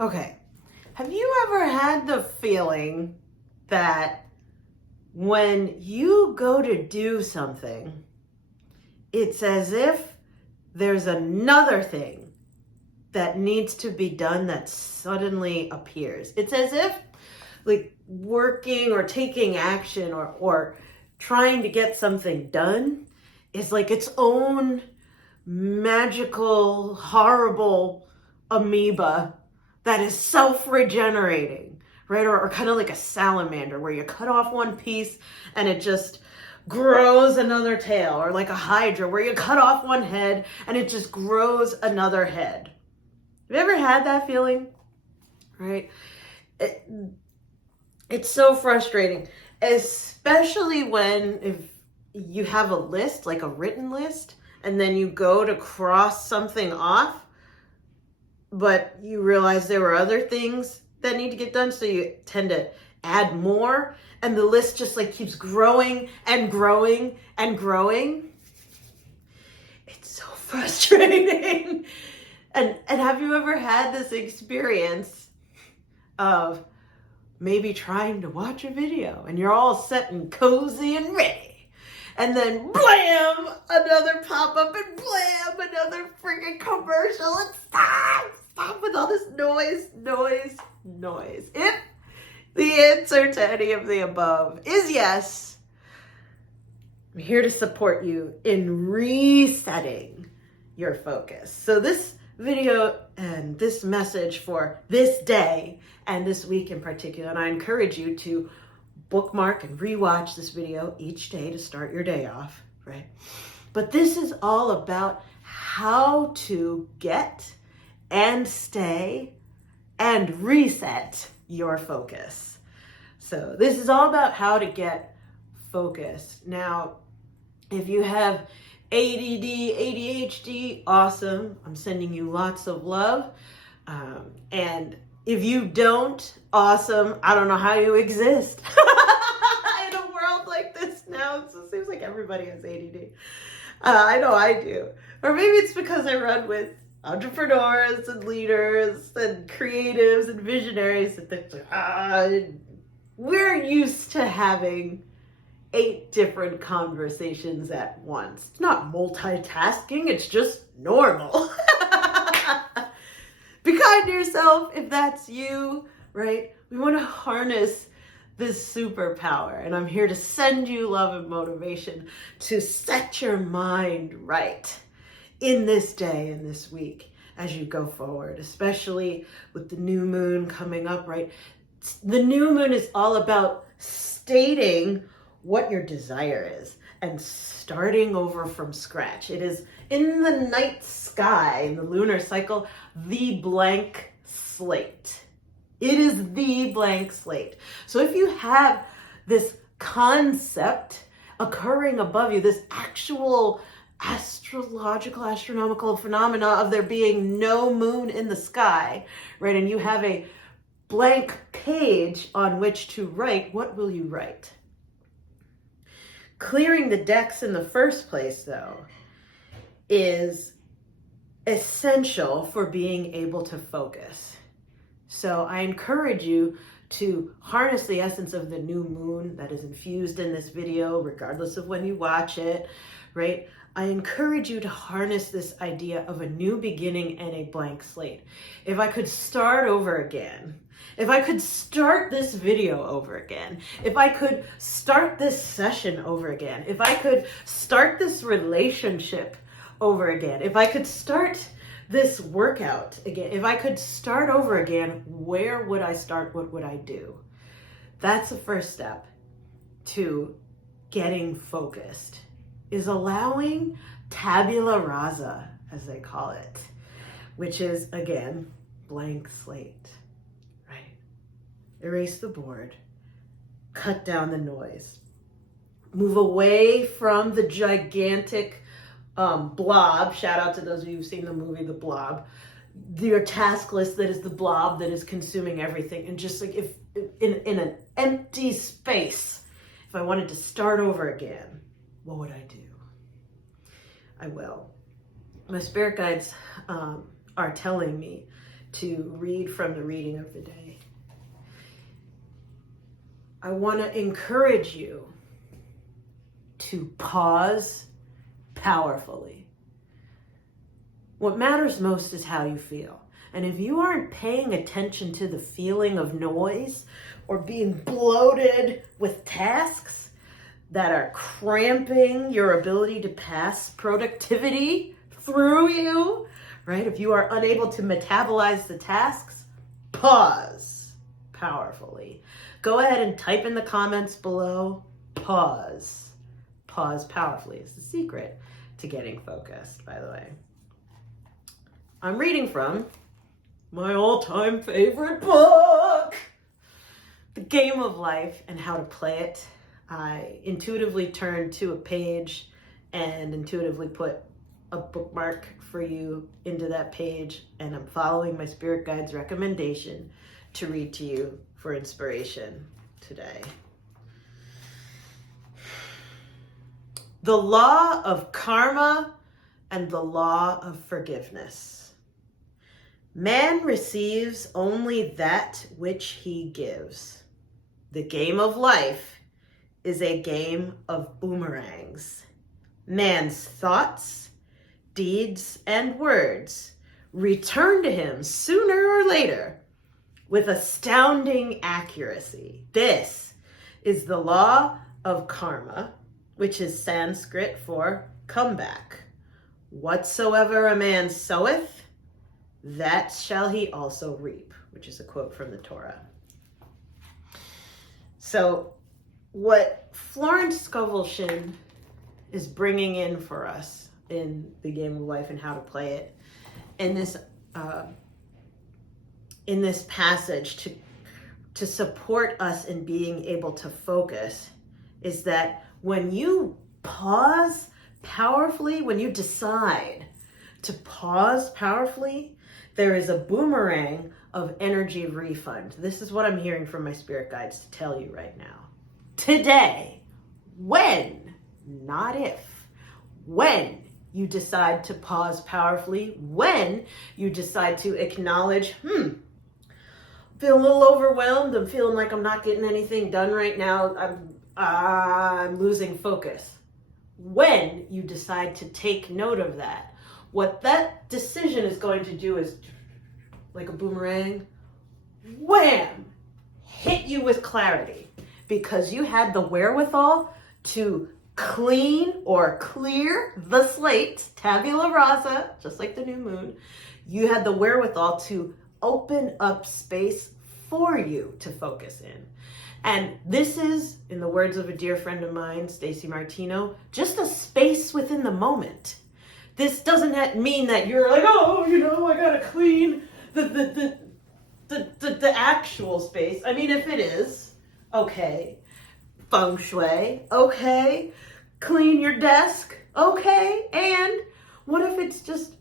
Okay. Have you ever had the feeling that when you go to do something, it's as if there's another thing that needs to be done that suddenly appears? It's as if like working or taking action or trying to get something done is like its own magical, horrible amoeba that is self-regenerating, right? Or kind of like a salamander where you cut off one piece and it just grows another tail, or like a hydra where you cut off one head and it just grows another head. Have you ever had that feeling? Right? It, it's so frustrating, especially when if you have a list, like a written list, and then you go to cross something off, but you realize there were other things that need to get done, so you tend to add more, and the list just like keeps growing and growing and growing. It's so frustrating. And have you ever had this experience of maybe trying to watch a video and you're all set and cozy and ready, and then blam, another pop-up, and blam, another freaking commercial, and stop with all this noise. If the answer to any of the above is yes, I'm here to support you in resetting your focus. So this video and this message for this day and this week in particular, and I encourage you to bookmark and rewatch this video each day to start your day off, right? But this is all about how to get and stay and reset your focus. So this is all about how to get focused. Now, if you have ADD, ADHD, awesome. I'm sending you lots of love. And if you don't, awesome. I don't know how you exist in a world like this now. It seems like everybody has ADD. I know I do. Or maybe it's because I run with entrepreneurs and leaders and creatives and visionaries and things like, we're used to having 8 different conversations at once. It's not multitasking, it's just normal. Be kind to yourself if that's you, right? We want to harness this superpower, and I'm here to send you love and motivation to set your mind right in this day and this week as you go forward, especially with the new moon coming up, right? The new moon is all about stating what your desire is and starting over from scratch. It is in the night sky, in the lunar cycle, the blank slate. It is the blank slate. So if you have this concept occurring above you, this actual astronomical phenomena of there being no moon in the sky, right? And you have a blank page on which to write, what will you write? Clearing the decks in the first place, though, is essential for being able to focus. So I encourage you to harness the essence of the new moon that is infused in this video, regardless of when you watch it, right? I encourage you to harness this idea of a new beginning and a blank slate. If I could start over again, if I could start this video over again, if I could start this session over again, if I could start this relationship over again, if I could start this workout again, if I could start over again, where would I start? What would I do? That's the first step to getting focused, is allowing tabula rasa, as they call it, which is, again, blank slate, right? Erase the board, cut down the noise, move away from the gigantic blob. Shout out to those of you who've seen the movie The Blob. Your task list that is the blob that is consuming everything. And just like if in an empty space, if I wanted to start over again, what would I do? I will. My spirit guides are telling me to read from the reading of the day. I want to encourage you to pause powerfully. What matters most is how you feel. And if you aren't paying attention to the feeling of noise or being bloated with tasks that are cramping your ability to pass productivity through you, right? If you are unable to metabolize the tasks, pause powerfully. Go ahead and type in the comments below, pause. Pause powerfully is the secret to getting focused, by the way. I'm reading from my all-time favorite book, The Game of Life and How to Play It. I intuitively turned to a page and intuitively put a bookmark for you into that page, and I'm following my spirit guide's recommendation to read to you for inspiration today. The law of karma and the law of forgiveness. Man receives only that which he gives. The game of life is a game of boomerangs. Man's thoughts, deeds, and words return to him sooner or later with astounding accuracy. This is the law of karma, which is Sanskrit for comeback. Whatsoever a man soweth, that shall he also reap, which is a quote from the Torah. So what Florence Scovel-Shinn is bringing in for us in The Game of Life and How to Play It in this passage to support us in being able to focus is that when you pause powerfully, when you decide to pause powerfully, there is a boomerang of energy refund. This is what I'm hearing from my spirit guides to tell you right now. Today, when, not if, when you decide to pause powerfully, when you decide to acknowledge, I'm feeling a little overwhelmed, I'm feeling like I'm not getting anything done right now, I'm losing focus. When you decide to take note of that, what that decision is going to do is, like a boomerang, wham, hit you with clarity, because you had the wherewithal to clean or clear the slate, tabula rasa, just like the new moon. You had the wherewithal to open up space for you to focus in. And this is, in the words of a dear friend of mine, Stacy Martino, just a space within the moment. This doesn't mean that you're like, I gotta clean the actual space. I mean, if it is, okay. Feng shui, okay. Clean your desk, okay. And what if it's just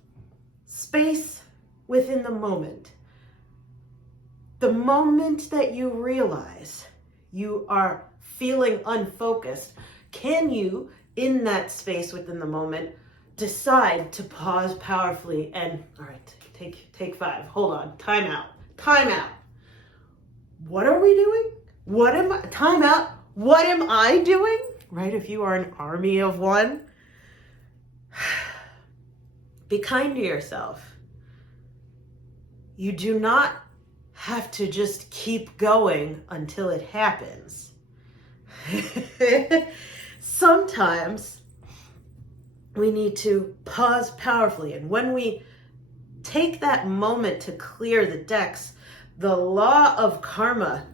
space within the moment? The moment that you realize you are feeling unfocused, can you, in that space within the moment, decide to pause powerfully and, all right, take 5, hold on, time out. What are we doing? Time out, what am I doing? Right, if you are an army of one, be kind to yourself. You do not have to just keep going until it happens. Sometimes we need to pause powerfully. And when we take that moment to clear the decks, the law of karma,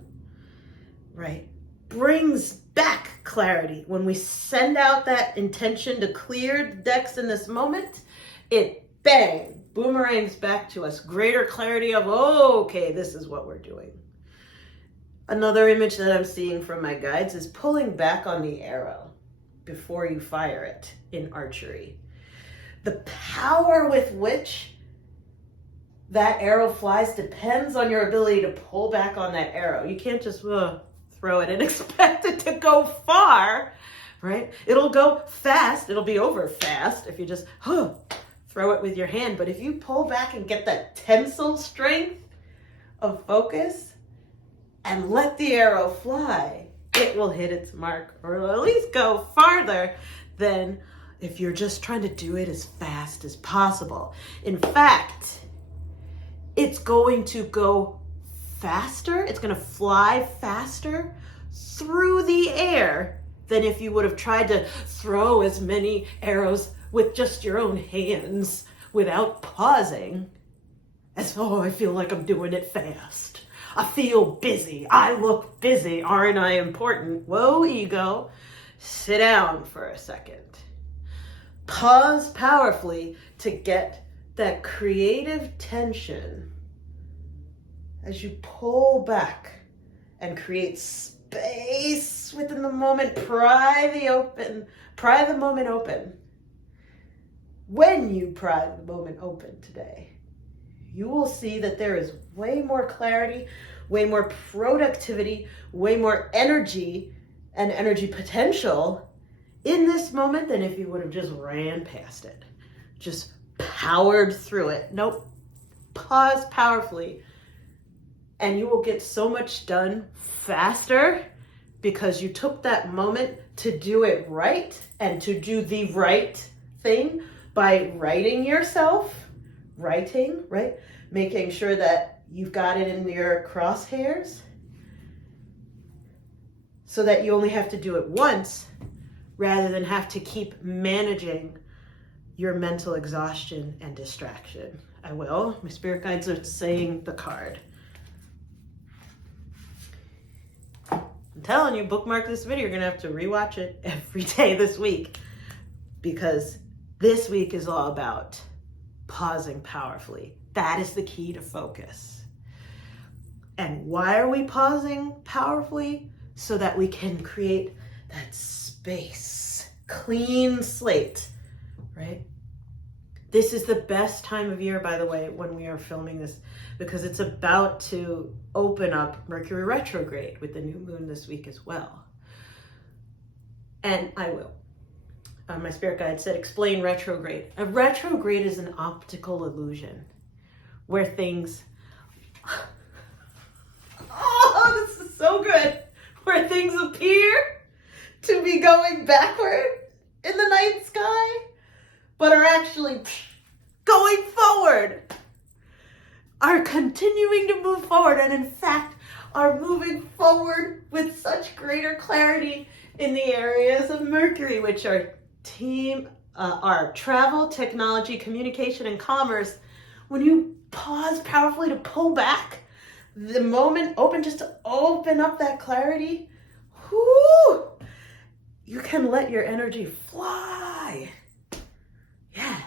right, brings back clarity. When we send out that intention to clear the decks in this moment, it bang, boomerangs back to us. Greater clarity of, okay, this is what we're doing. Another image that I'm seeing from my guides is pulling back on the arrow before you fire it in archery. The power with which that arrow flies depends on your ability to pull back on that arrow. You can't just throw it and expect it to go far, right? It'll go fast. It'll be over fast if you just throw it with your hand. But if you pull back and get that tensile strength of focus and let the arrow fly, it will hit its mark, or it'll at least go farther than if you're just trying to do it as fast as possible. In fact, it's going to go faster, it's going to fly faster through the air than if you would have tried to throw as many arrows with just your own hands without pausing. As, oh, I feel like I'm doing it fast. I feel busy. I look busy. Aren't I important? Whoa, ego. Sit down for a second. Pause powerfully to get that creative tension as you pull back and create space within the moment. Pry the moment open. When you pry the moment open today, you will see that there is way more clarity, way more productivity, way more energy and energy potential in this moment than if you would have just ran past it, just powered through it. Nope. Pause powerfully, and you will get so much done faster because you took that moment to do it right and to do the right thing by writing yourself, right? Making sure that you've got it in your crosshairs so that you only have to do it once rather than have to keep managing your mental exhaustion and distraction. I will. My spirit guides are saying the card. I'm telling you, bookmark this video. You're going to have to rewatch it every day this week because this week is all about pausing powerfully. That is the key to focus. And why are we pausing powerfully? So that we can create that space, clean slate, right? This is the best time of year, by the way, when we are filming this, because it's about to open up Mercury retrograde with the new moon this week as well. And I will. My spirit guide said, explain retrograde. A retrograde is an optical illusion where things, oh, this is so good, where things appear to be going backward in the night sky, but are actually going forward, are continuing to move forward, and in fact are moving forward with such greater clarity in the areas of Mercury, which are our travel, technology, communication, and commerce. When you pause powerfully to pull back the moment open, just to open up that clarity, whoo, you can let your energy fly. Yeah.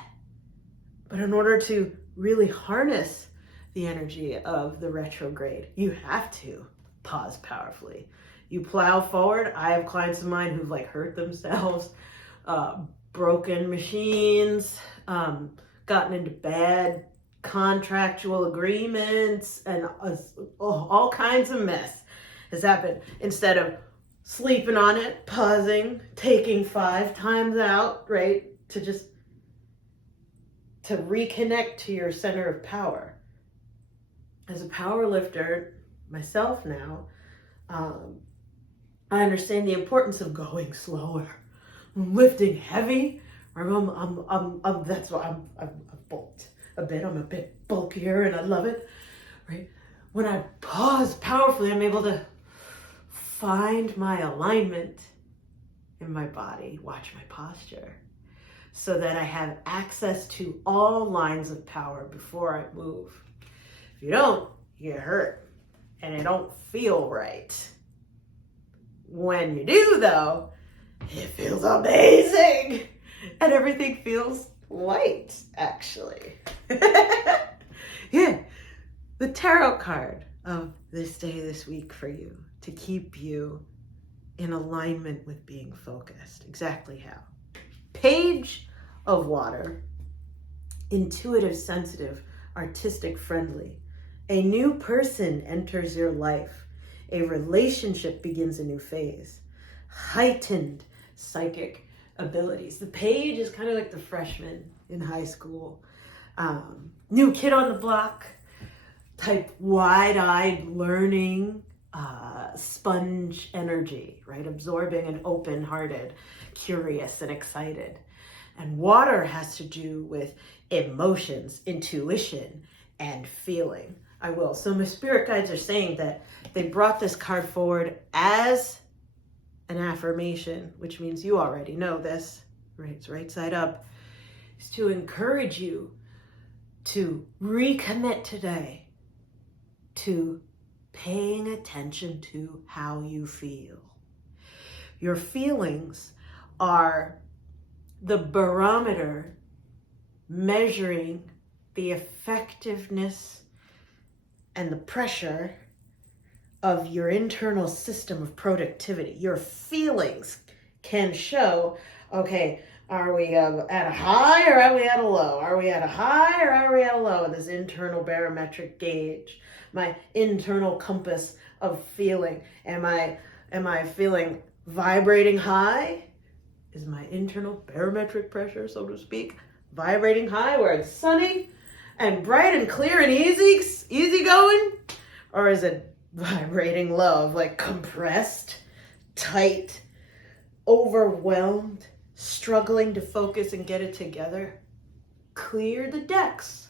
But in order to really harness the energy of the retrograde, you have to pause powerfully. You plow forward. I have clients of mine who've hurt themselves, broken machines, gotten into bad contractual agreements, and all kinds of mess has happened. Instead of sleeping on it, pausing, taking 5 times out, right, to reconnect to your center of power. As a power lifter myself now, I understand the importance of going slower. I'm lifting heavy. That's why I'm bulked a bit. I'm a bit bulkier, and I love it. Right? When I pause powerfully, I'm able to find my alignment in my body. Watch my posture, so that I have access to all lines of power before I move. If you don't, you get hurt, and it don't feel right. When you do, though, it feels amazing, and everything feels light, actually. Yeah, the tarot card of this day, this week for you, to keep you in alignment with being focused. Exactly how. Page of Water, intuitive, sensitive, artistic, friendly. A new person enters your life. A relationship begins a new phase. Heightened psychic abilities. The page is kind of like the freshman in high school. New kid on the block type wide-eyed learning, sponge energy, right? Absorbing and open-hearted, curious and excited. And water has to do with emotions, intuition, and feeling. So my spirit guides are saying that they brought this card forward as an affirmation, which means you already know this, right? It's right side up, is to encourage you to recommit today to paying attention to how you feel. Your feelings are the barometer measuring the effectiveness and the pressure of your internal system of productivity. Your feelings can show, okay, are we at a high or are we at a low? Are we at a high or are we at a low? This internal barometric gauge, my internal compass of feeling. Am I feeling vibrating high? Is my internal barometric pressure, so to speak, vibrating high where it's sunny and bright and clear and easy going? Or is it vibrating low, like compressed, tight, overwhelmed, struggling to focus and get it together? Clear the decks.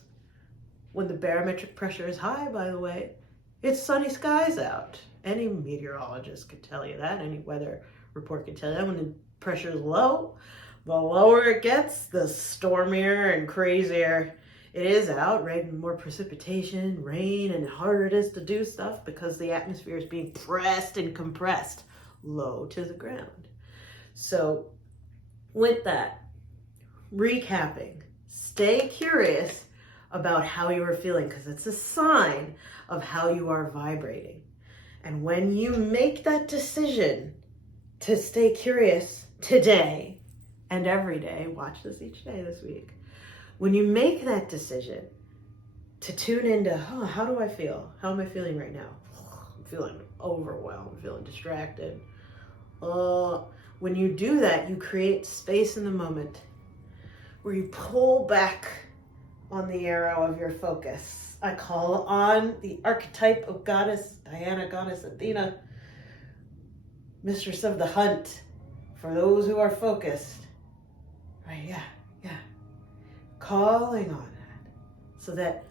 When the barometric pressure is high, by the way, it's sunny skies out. Any meteorologist could tell you that. Any weather report could tell you that. When the pressure is low, the lower it gets, the stormier and crazier it is out, right? And more precipitation, rain, and harder it is to do stuff because the atmosphere is being pressed and compressed low to the ground. So with that, recapping, stay curious about how you are feeling because it's a sign of how you are vibrating. And when you make that decision to stay curious today and every day, watch this each day this week. When you make that decision to tune into, how do I feel? How am I feeling right now? I'm feeling overwhelmed, I'm feeling distracted. When you do that, you create space in the moment where you pull back on the arrow of your focus. I call on the archetype of goddess Diana, goddess Athena, mistress of the hunt, for those who are focused. Right, yeah. Calling on it so that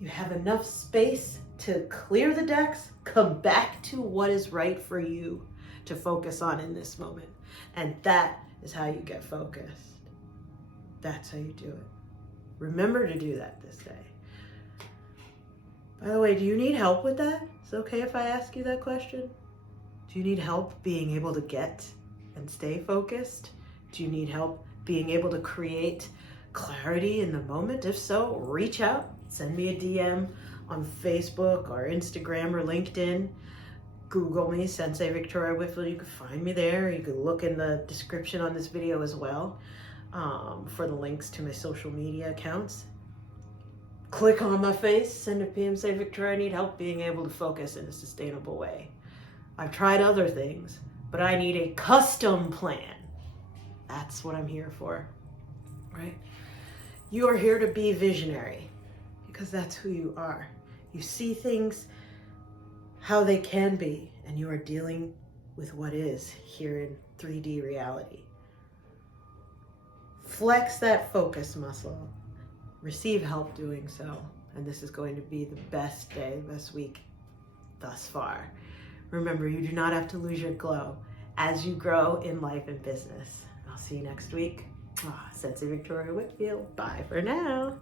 you have enough space to clear the decks, come back to what is right for you to focus on in this moment. And that is how you get focused. That's how you do it. Remember to do that this day. By the way, do you need help with that? Is it okay if I ask you that question? Do you need help being able to get and stay focused? Do you need help being able to create clarity in the moment? If so, reach out, send me a DM on Facebook or Instagram or LinkedIn. Google me, Sensei Victoria Whitfield. You can find me there. You can look in the description on this video as well for the links to my social media accounts. Click on my face, send a PM, say, Victoria, I need help being able to focus in a sustainable way. I've tried other things, but I need a custom plan. That's what I'm here for, right? You are here to be visionary because that's who you are. You see things how they can be, and you are dealing with what is here in 3D reality. Flex that focus muscle. Receive help doing so. And this is going to be the best day, best week thus far. Remember, you do not have to lose your glow as you grow in life and business. I'll see you next week. Sensei Victoria Whitfield. Bye for now.